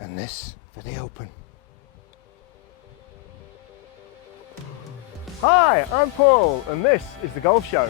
and this for the open. Hi, I'm Paul, and this is The Golf Show.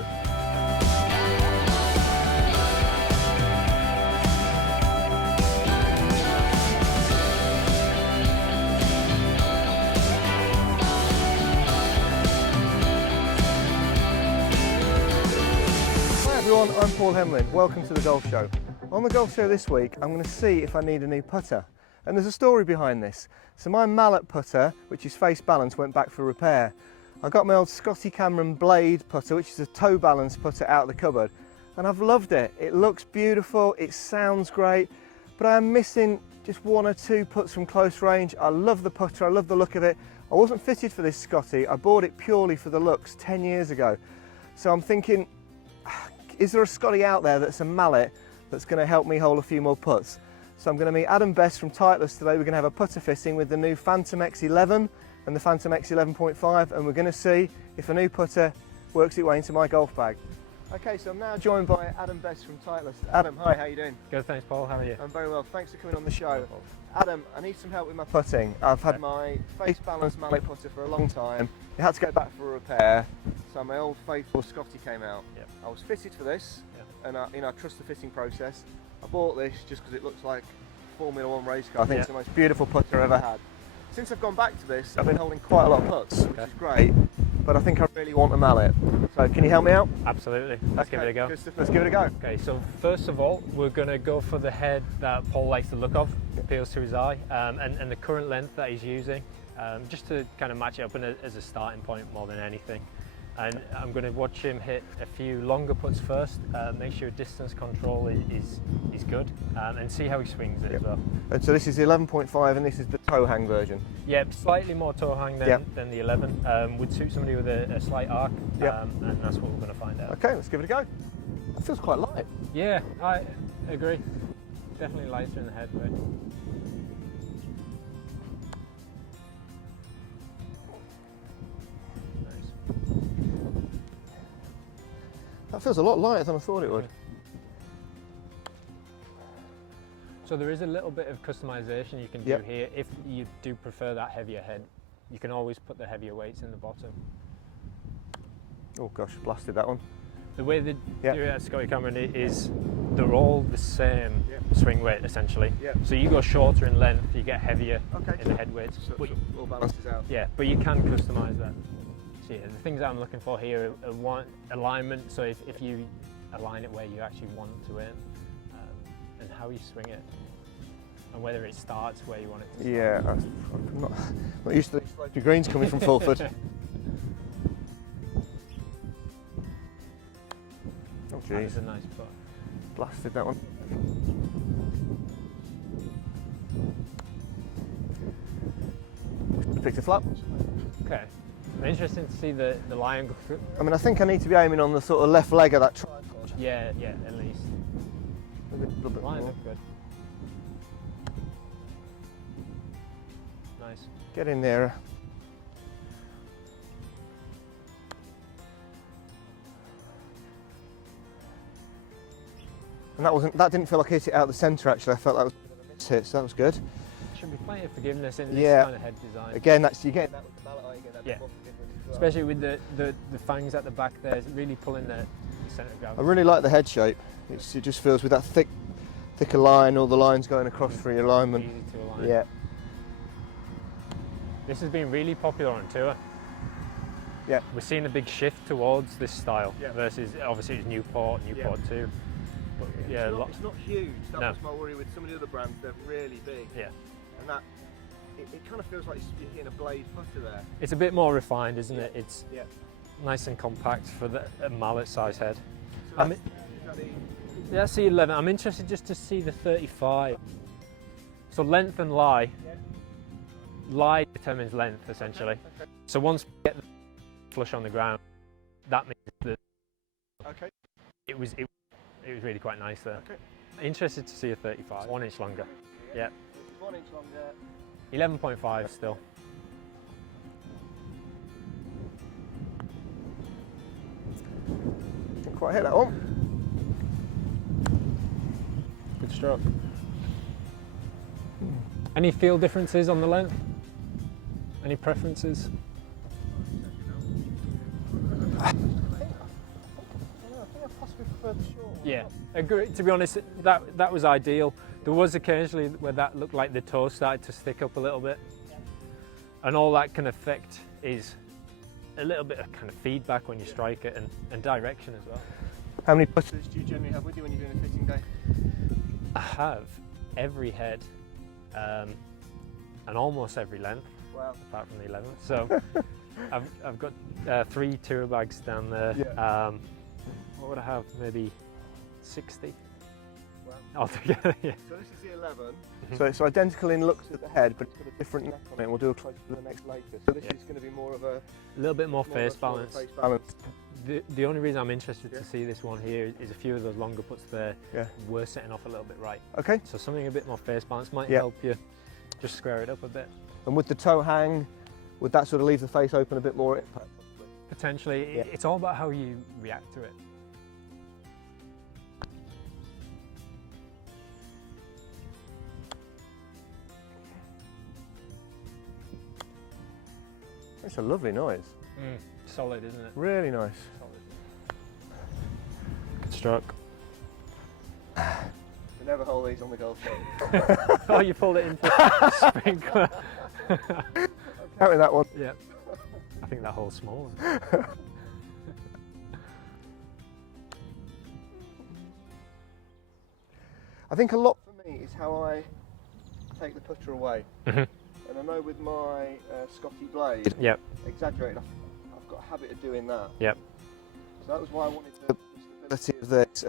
Hi everyone, I'm Paul Hemlin. Welcome to The Golf Show. On The Golf Show this week, I'm going to see if I need a new putter. And there's a story behind this. So my mallet putter, which is face balanced, went back for repair. I got my old Scotty Cameron blade putter, which is a toe balance putter, out of the cupboard, and I've loved it. It looks beautiful, it sounds great, but I am missing just one or two putts from close range. I love the putter, I love the look of it. I wasn't fitted for this Scotty, I bought it purely for the looks 10 years ago. So I'm thinking, is there a Scotty out there that's a mallet that's going to help me hole a few more putts? So I'm going to meet Adam Best from Titleist today. We're going to have a putter fitting with the new Phantom X11 and the Phantom X11.5, and we're going to see if a new putter works its way into my golf bag. Okay, so I'm now joined by Adam Best from Titleist. Adam, hi, how are you doing? Good, thanks Paul, how are you? I'm very well, thanks for coming on the show. Adam, I need some help with my putting. I've had my face balanced mallet putter for a long time. It had to go back for a repair, so my old faithful Scotty came out. Yep. I was fitted for this, and I trust the fitting process. I bought this just because it looks like a Formula 1 race car. I think it's the most beautiful putter I've ever had. Since I've gone back to this, I've been holding quite a lot of putts, which is great, but I think I really want a mallet. So can you help me out? Absolutely, let's give it a go. Good stuff. Let's give it a go. Okay, so first of all, we're going to go for the head that Paul likes the look of, appeals to his eye, and the current length that he's using, just to kind of match it up as a starting point more than anything. And I'm going to watch him hit a few longer putts first, make sure distance control is good, and see how he swings it as well. And so this is the 11.5 and this is the toe hang version? Yep, slightly more toe hang than the 11. Would suit somebody with a slight arc, and that's what we're going to find out. Okay, let's give it a go. It feels quite light. Yeah, I agree. Definitely lighter in the head, right? That feels a lot lighter than I thought it would. So there is a little bit of customization you can do here. If you do prefer that heavier head, you can always put the heavier weights in the bottom. Oh gosh, blasted that one. The way they do it at Scotty Cameron is they're all the same swing weight essentially. So you go shorter in length, you get heavier in the head weights. So it all balances out. Yeah, but you can customize that. So yeah, the things that I'm looking for here are alignment, so if you align it where you actually want to aim, and how you swing it, and whether it starts where you want it to start. Yeah, I'm not used to these slopey greens coming from Fulford. Oh jeez. That's a nice putt. Blasted that one. Picked a flap. Okay. I'm interested to see the line. I mean, I think I need to be aiming on the sort of left leg of that tripod. Yeah, at least. A little bit Line more. look good. Nice. Get in there. And that didn't feel like I hit it out of the centre actually. I felt that was a bit of a miss hit, so that was good. Should be plenty of forgiveness in this kind of head design. Again, you get that with the mallet, you get that bit more forgiveness as well. Especially with the fangs at the back there, it's really pulling the centre of gravity. I really like the head shape. It just feels with that thicker line, all the lines going across for your alignment. Easy to align. Yeah. This has been really popular on tour. Yeah. We're seeing a big shift towards this style versus obviously it's Newport 2. But it's not huge. That was my worry with some of the other brands. They're really big. Yeah. And that it kind of feels like you're hitting a blade putter there. It's a bit more refined, isn't it? It's nice and compact for a mallet size head. So that's the 11. I'm interested just to see the 35. So length and lie. Lie determines length essentially. Okay. So once we get the flush on the ground, that means that it was really quite nice there. Okay. Interested to see a 35, 1 inch longer. Yeah. 1 inch longer. 11.5 still. Didn't quite hit that one. Good stroke. Any feel differences on the length? Any preferences? I think I possibly prefer the short one. Yeah, agree. To be honest, that was ideal. There was occasionally where that looked like the toe started to stick up a little bit, and all that can affect is a little bit of kind of feedback when you strike it, and direction as well. How many putters do you generally have with you when you're doing a fitting day? I have every head and almost every length, Wow. apart from the 11. So I've got 3 tour bags down there. Yeah. What would I have? Maybe 60 Wow. altogether. Yeah. So this is the 11. So it's identical in looks at the head, but it's got a different neck on it. And we'll do a close to the next later. So this is going to be more of a little bit more of face a smaller balance. face balance. The only reason I'm interested to see this one here is a few of those longer putts there were setting off a little bit right. Okay. So something a bit more face balance might help you just square it up a bit. And with the toe hang, would that sort of leave the face open a bit more? Potentially. It's all about how you react to it. It's a lovely noise. Solid, isn't it? Really nice. Solid. Good stroke. We never hold these on the golf show. Oh, you pulled it into sprinkler. Counting that one. Yeah. I think that hole's small. I think a lot for me is how I take the putter away. And I know with my Scotty blade, exaggerated, I've got a habit of doing that. Yep. So that was why I wanted the stability of this.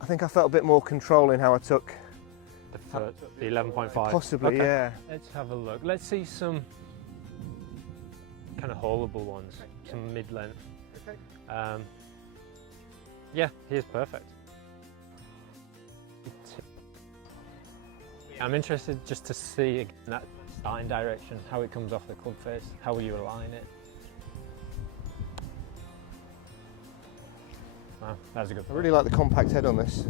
I think I felt a bit more control in how I took The 11.5. Possibly, Okay. yeah. Let's have a look. Let's see some kind of holeable ones, some mid-length. Okay. Yeah, here's perfect. I'm interested just to see again, that starting direction, how it comes off the club face, how will you align it. Wow, that's a good I point. really like the compact head on this.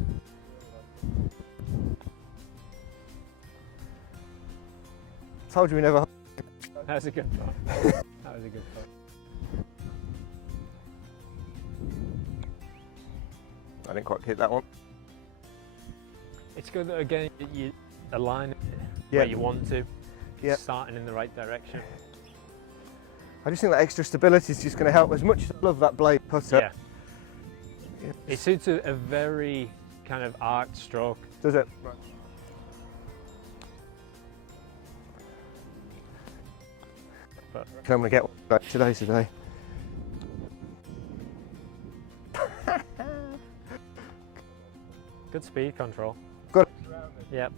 Told you we never. That's a good point. That was a good point. I didn't quite hit that one. It's good that again you align it where you want to, Yeah. starting in the right direction. I just think that extra stability is just going to help. As much as I love that blade putter. Yeah. It suits a very kind of arced stroke. Does it? Right. But I'm going to get one back today. good speed control. Got it. Yep.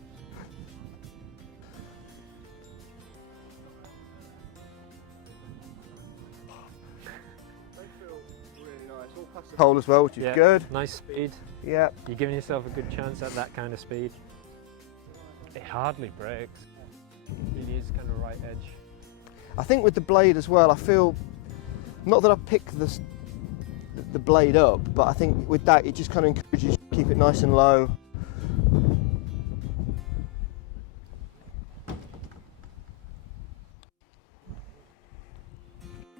They feel really nice. All past the hole as well, which is good. Nice speed. Yeah. You're giving yourself a good chance at that kind of speed. It hardly breaks. It is kind of right edge. I think with the blade as well, I feel, not that I pick the blade up, but I think with that it just kind of encourages you to keep it nice and low.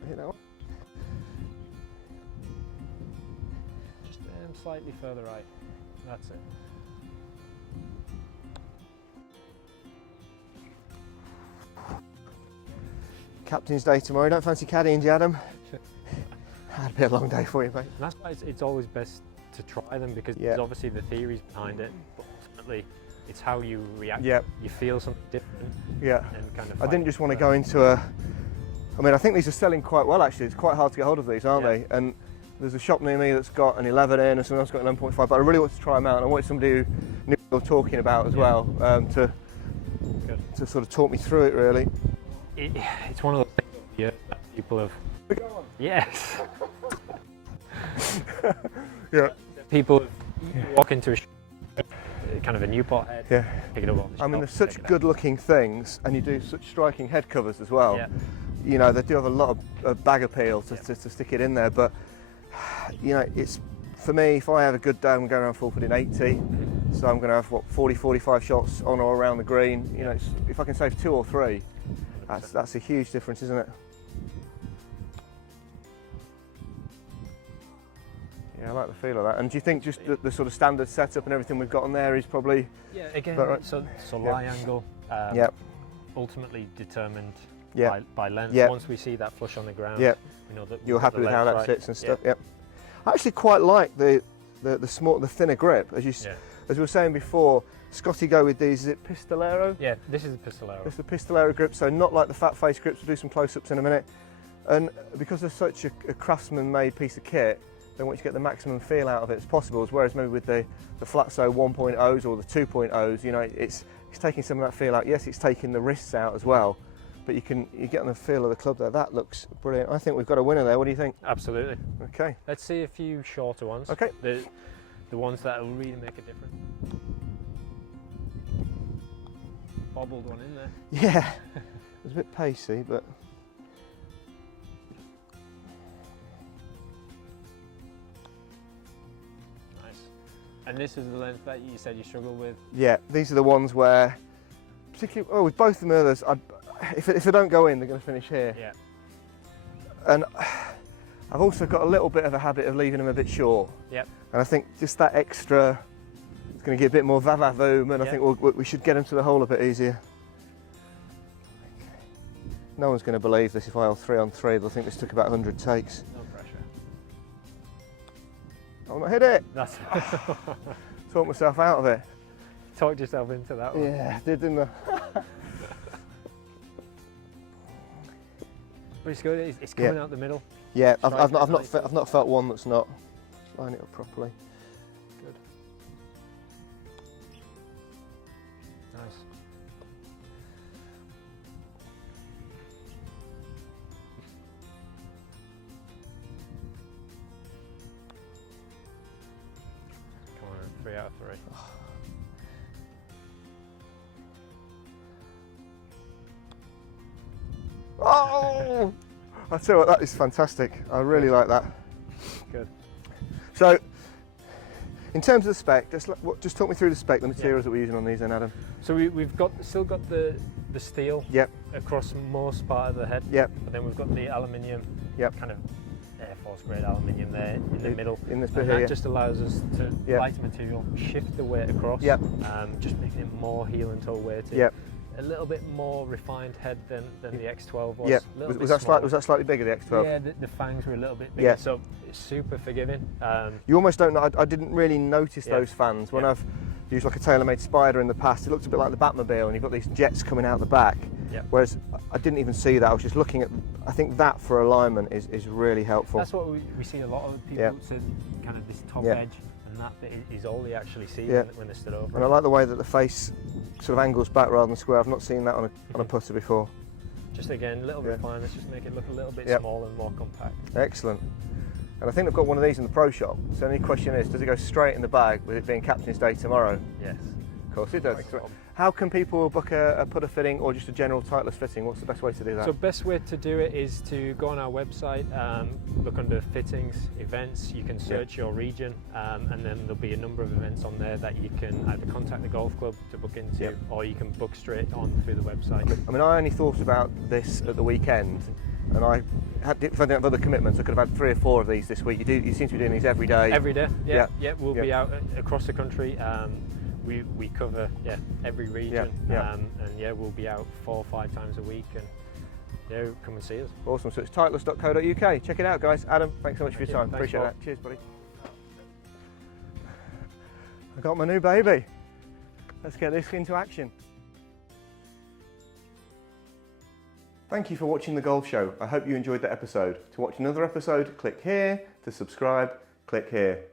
Hit that one? Just slightly further right. That's it. Captain's Day tomorrow. Don't fancy caddying, Adam? That'd be a long day for you, mate. And that's why it's always best to try them, because there's obviously the theories behind it, but ultimately it's how you react. Yep. You feel something different. Yeah. And kind of I didn't just want to go into a. I mean, I think these are selling quite well actually. It's quite hard to get hold of these, aren't they? And there's a shop near me that's got an 11 in, and someone else got an 11.5. But I really want to try them out, and I wanted somebody who knew what they were talking about as well, to sort of talk me through it really. It's one of those things that people have. Yes. Yeah. People walk into a kind of a Newport head, pick it up on the I mean, shelf, they're such good-looking things, and you do such striking head covers as well. Yeah. You know, they do have a lot of bag appeal to stick it in there, but you know, it's for me. If I have a good day, I'm going around full foot in 80. So I'm going to have, what, 40, 45 shots on or around the green. You know, if I can save 2 or 3, that's a huge difference, isn't it? Yeah, I like the feel of that. And do you think just the sort of standard setup and everything we've got on there is probably... Yeah, again, right? so lie angle, ultimately determined by length. Once we see that flush on the ground, we know that you're happy with how that sits and stuff. I actually quite like the thinner grip, as we were saying before. Scotty go with these. Is it Pistolero? Yeah, this is the Pistolero. It's the Pistolero grip, so not like the fat face grips. We'll do some close-ups in a minute. And because they're such a craftsman-made piece of kit, they want you to get the maximum feel out of it as possible. Whereas maybe with the Flatso 1.0s or the 2.0s, you know, it's taking some of that feel out. Yes, it's taking the wrists out as well, but you get on the feel of the club there. That looks brilliant. I think we've got a winner there. What do you think? Absolutely. Okay. Let's see a few shorter ones. Okay. The ones that will really make a difference. Bobbled one in there. Yeah. It's a bit pacey, but... And this is the length that you said you struggle with? Yeah, these are the ones where, particularly, with both the mirrors, if they don't go in, they're going to finish here. Yeah. And I've also got a little bit of a habit of leaving them a bit short. Yep. And I think just that extra, it's going to get a bit more va-va-voom, and I think we should get them to the hole a bit easier. No one's going to believe this if I hold 3 on 3. They'll think this took about 100 takes. No pressure. I'll not hit it. That's Talked myself out of it. Talked yourself into that one. Yeah, I did, didn't I? But it's good. It's coming out the middle. Yeah, I've not felt one that's not. Line it up properly. Good. Nice. Come on, 3 out of 3. Oh! I tell you what, that is fantastic. I really like that. Good. So, in terms of the spec, just talk me through the spec, the materials that we're using on these then, Adam. So we've still got the steel across most part of the head. Yep. But then we've got the aluminium, kind of Air Force grade aluminium there in the middle. In this bit and here. that just allows us to lighter material, shift the weight across. Yep. Just making it more heel and toe weighted. Yep. A little bit more refined head than the X12 was. Yeah. Was that slightly bigger, the X12? Yeah, the fangs were a little bit bigger, so it's super forgiving. You almost don't know. I didn't really notice those fans when I've used like a tailor-made Spider in the past. It looked a bit like the Batmobile, and you've got these jets coming out the back. Yeah. Whereas I didn't even see that. I was just looking at. I think that for alignment is really helpful. That's what we see a lot of people say. Kind of this top edge. And that bit is all they actually see when they're stood over. And I like the way that the face sort of angles back rather than square. I've not seen that on a putter before. Just again, a little refine. Let's just make it look a little bit smaller and more compact. Excellent. And I think they've got one of these in the pro shop. So the only question is, does it go straight in the bag with it being Captain's Day tomorrow? Yes. Of course it does. How can people book a putter fitting or just a general Titleist fitting? What's the best way to do that? So best way to do it is to go on our website, look under fittings, events, you can search your region, and then there'll be a number of events on there that you can either contact the golf club to book into, or you can book straight on through the website. I mean, I only thought about this at the weekend, and if I didn't have other commitments, I could have had 3 or 4 of these this week. You seem to be doing these every day. Every day, yeah. We'll be out across the country. We cover every region, and we'll be out 4 or 5 times a week, and come and see us. Awesome. So it's titleist.co.uk. Check it out, guys. Adam, thanks so much for your time. Thanks, Appreciate Paul. that. Cheers, buddy. I got my new baby. Let's get this into action. Thank you for watching The Golf Show. I hope you enjoyed that episode. To watch another episode, click here. To subscribe, click here.